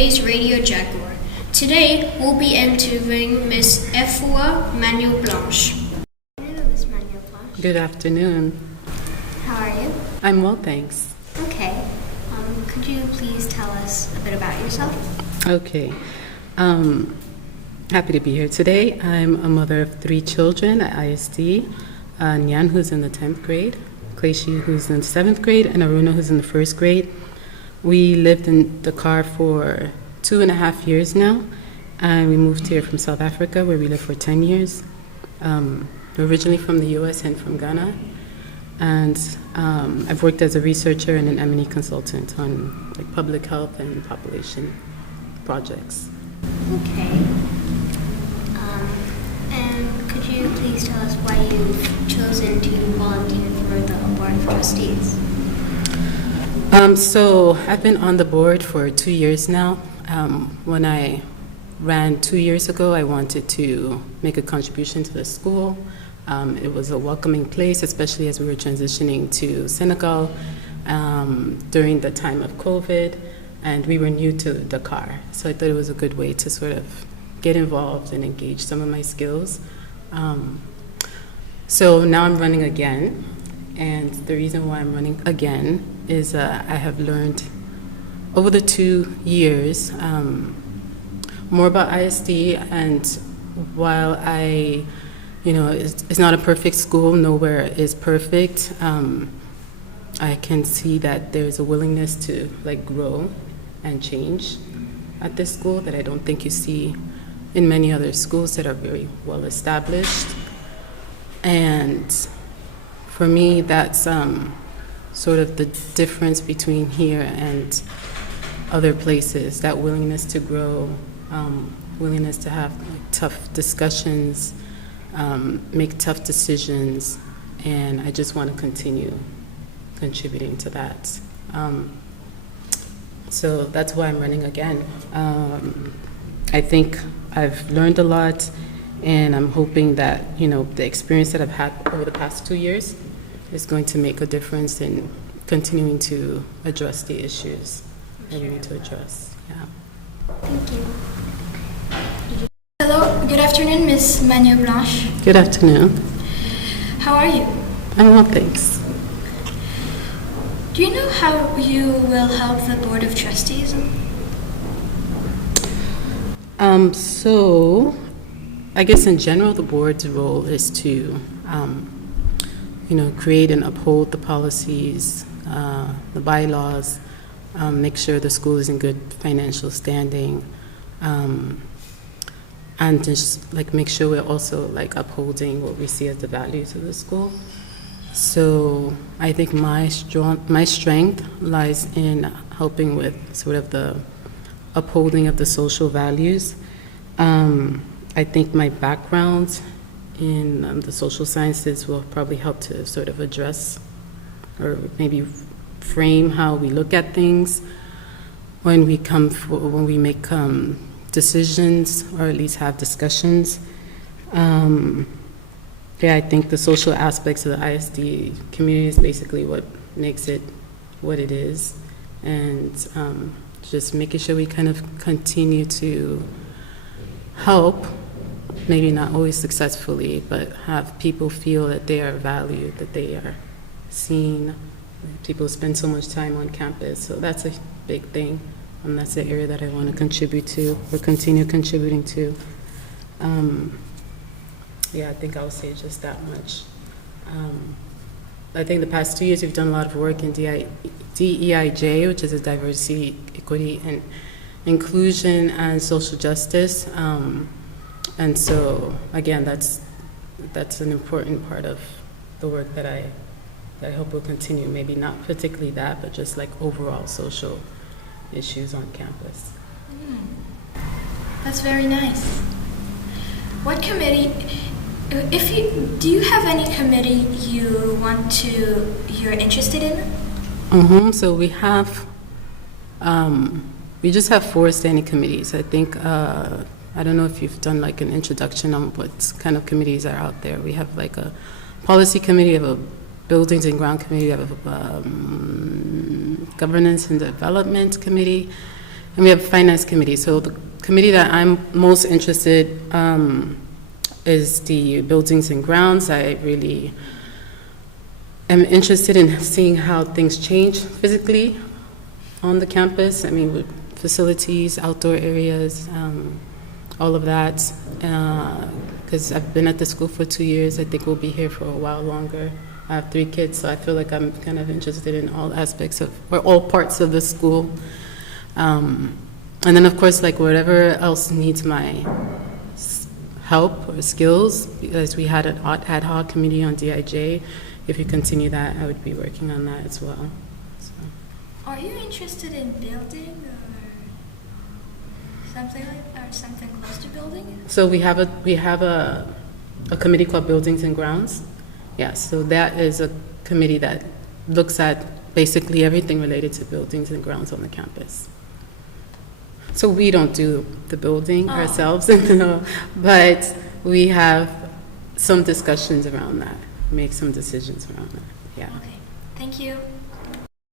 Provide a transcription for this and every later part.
today's Radio Jaguar. Today, we'll be interviewing Miss Efua Manyo-Plange. Good afternoon, Miss Manyo-Plange. Good afternoon. How are you? I'm well, thanks. Okay. Could you please tell us a bit about yourself? Okay. Happy to be here today. I'm a mother of 3 children at ISD. Nyan, who's in the 10th grade, Kleishi, who's in the 7th grade, and Aruna, who's in the 1st grade. We lived in Dakar for 2.5 years now, and we moved here from South Africa, where we lived for 10 years. We're originally from the U.S. and from Ghana, and I've worked as a researcher and an M&E consultant on public health and population projects. Okay. And could you please tell us why you've chosen to volunteer for the Board of Trustees? So I've been on the board for 2 years now. When I ran 2 years ago, I wanted to make a contribution to the school. It was a welcoming place, especially as we were transitioning to Senegal during the time of COVID, and we were new to Dakar. So I thought it was a good way to sort of get involved and engage some of my skills. So now I'm running again, and the reason why I'm running again is I have learned over the 2 years more about ISD, and while it's not a perfect school, nowhere is perfect, I can see that there's a willingness to grow and change at this school that I don't think you see in many other schools that are very well established. And for me, that's sort of the difference between here and other places, that willingness to grow, willingness to have tough discussions, make tough decisions, and I just want to continue contributing to that. So that's why I'm running again. I think I've learned a lot, and I'm hoping that the experience that I've had over the past 2 years is going to make a difference in continuing to address the issues that we need to address. Yeah. Thank you. Hello, good afternoon, Miss Manyo-Plange. Good afternoon. How are you? I'm well, thanks. Do you know how you will help the Board of Trustees? So I guess in general, the board's role is to, create and uphold the policies, the bylaws, make sure the school is in good financial standing, and just make sure we're also upholding what we see as the values of the school. So I think my strength lies in helping with sort of the upholding of the social values. I think my background in the social sciences will probably help to sort of address or maybe frame how we look at things when we make decisions, or at least have discussions. I think the social aspects of the ISD community is basically what makes it what it is, and just making sure we kind of continue to help, maybe not always successfully, but have people feel that they are valued, that they are seen. People spend so much time on campus, so that's a big thing, and that's the area that I want to contribute to, or continue contributing to. I think I'll say just that much. I think the past 2 years we've done a lot of work in DEIJ, which is a diversity, equity, and inclusion and social justice. And so again, that's an important part of the work that I hope will continue. Maybe not particularly that, but just overall social issues on campus. That's very nice. What committee? Do you have any committee you're interested in? So we have, we just have 4 standing committees. I think, I don't know if you've done an introduction on what kind of committees are out there. We have a policy committee, we have a buildings and ground committee, we have a governance and development committee, and we have a finance committee. So the committee that I'm most interested is the buildings and grounds. I really am interested in seeing how things change physically on the campus. I mean, with facilities, outdoor areas, all of that. Because I've been at the school for 2 years. I think we'll be here for a while longer. I have 3 kids, so I feel like I'm kind of interested in all aspects of, or all parts of the school. And then, of course, like whatever else needs my help or skills, because we had an ad hoc committee on DIJ. If you continue that, I would be working on that as well. So. Are you interested in building or something close to building? So we have a committee called Buildings and Grounds. Yeah, so that is a committee that looks at basically everything related to buildings and grounds on the campus. So we don't do the building ourselves, but we have some discussions around that, make some decisions around that. Yeah. Okay, thank you.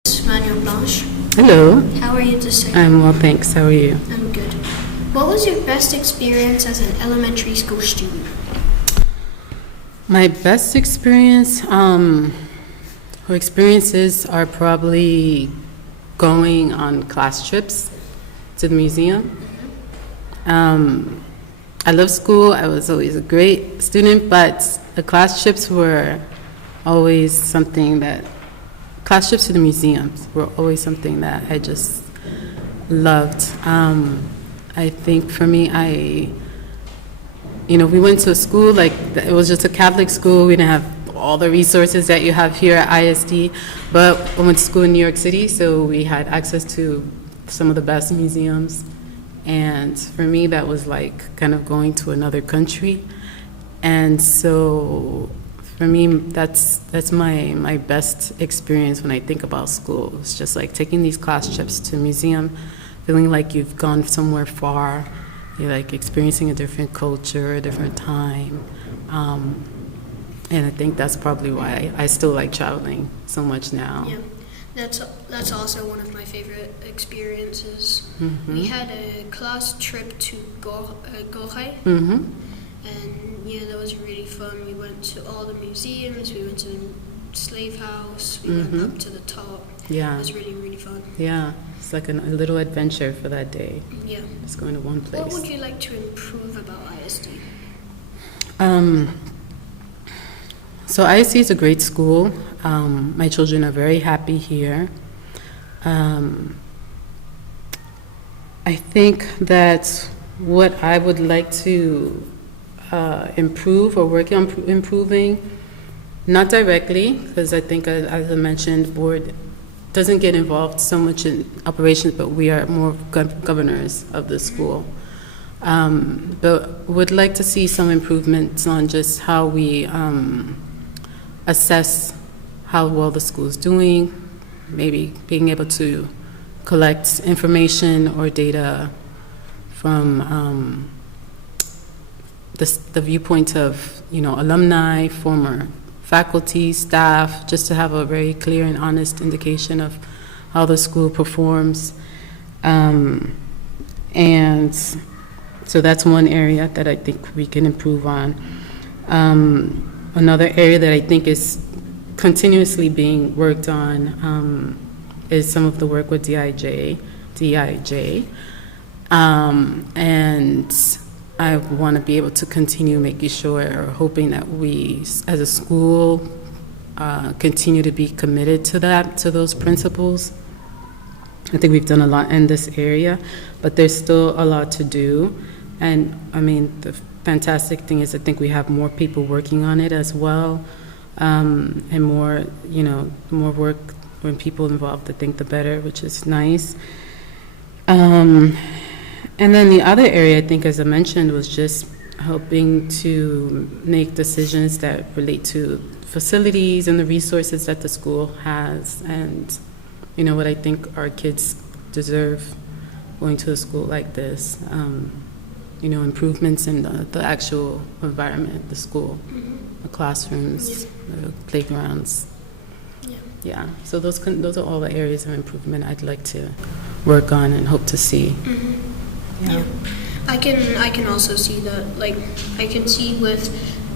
Manyo-Plange. Hello. How are you today? I'm well, thanks. How are you? I'm good. What was your best experience as an elementary school student? My best experience, or experiences are probably going on class trips to the museum. I love school. I was always a great student, but the class trips were always something that, class trips to the museums were always something that I just loved. I think for me, we went to a school, like, it was just a Catholic school. We didn't have all the resources that you have here at ISD, but I went to school in New York City, so we had access to some of the best museums. And for me, that was like kind of going to another country. And so for me, that's my best experience when I think about school. It's just like taking these class trips to a museum, feeling like you've gone somewhere far. You're like experiencing a different culture, a different time. And I think that's probably why I still like traveling so much now. Yeah, that's also one of my favorite experiences. Mm-hmm. We had a class trip to Gorée, Mm-hmm. and yeah, that was really fun. We went to all the museums, we went to the slave house, we went up to the top. Yeah. It was really, really fun. Yeah, it's like a little adventure for that day. Yeah. Just going to one place. What would you like to improve about ISD? So ISD is a great school. My children are very happy here. I think that what I would like to improve or work on improving, not directly, because I think, as I mentioned, board doesn't get involved so much in operations, but we are more governors of the school. But would like to see some improvements on just how we assess how well the school is doing, maybe being able to collect information or data from the viewpoint of alumni, former faculty, staff, just to have a very clear and honest indication of how the school performs. And so that's one area that I think we can improve on. Another area that I think is continuously being worked on is some of the work with DIJ. And I want to be able to continue making sure, or hoping that we, as a school, continue to be committed to those principles. I think we've done a lot in this area, but there's still a lot to do. And I mean, the fantastic thing is I think we have more people working on it as well, and more, more work when people involved, I think the better, which is nice. And then the other area, I think, as I mentioned, was just helping to make decisions that relate to facilities and the resources that the school has, and what I think our kids deserve going to a school like this. Improvements in the actual environment, the school, the classrooms, the playgrounds. Yeah, so those are all the areas of improvement I'd like to work on and hope to see. Yeah. I can also see that. Like, I can see with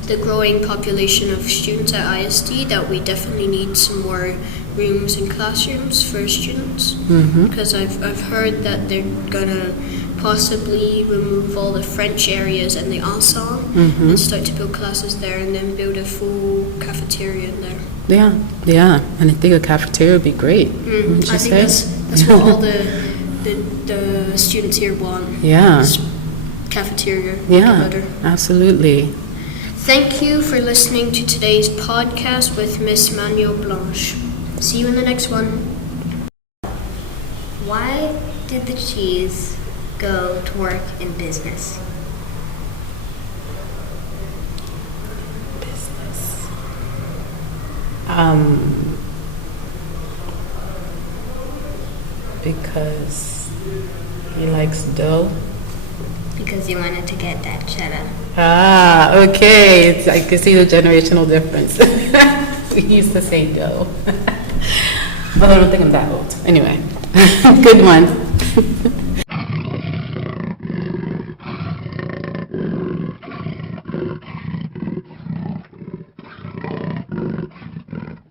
the growing population of students at ISD that we definitely need some more rooms and classrooms for students. Because I've heard that they're gonna possibly remove all the French areas and the ensemble and start to build classes there, and then build a full cafeteria in there. Yeah, and I think a cafeteria would be great. Wouldn't you I think say? that's what all the students here want. Yeah. This cafeteria. Yeah, Better. absolutely. Thank you for listening to today's podcast with Miss Manyo-Plange. See you in the next one. Why did the cheese go to work in business? Because he likes dough. Because you wanted to get that cheddar. Ah, okay. I can see the generational difference. We used to say dough. But I don't think I'm that old. Anyway, good one.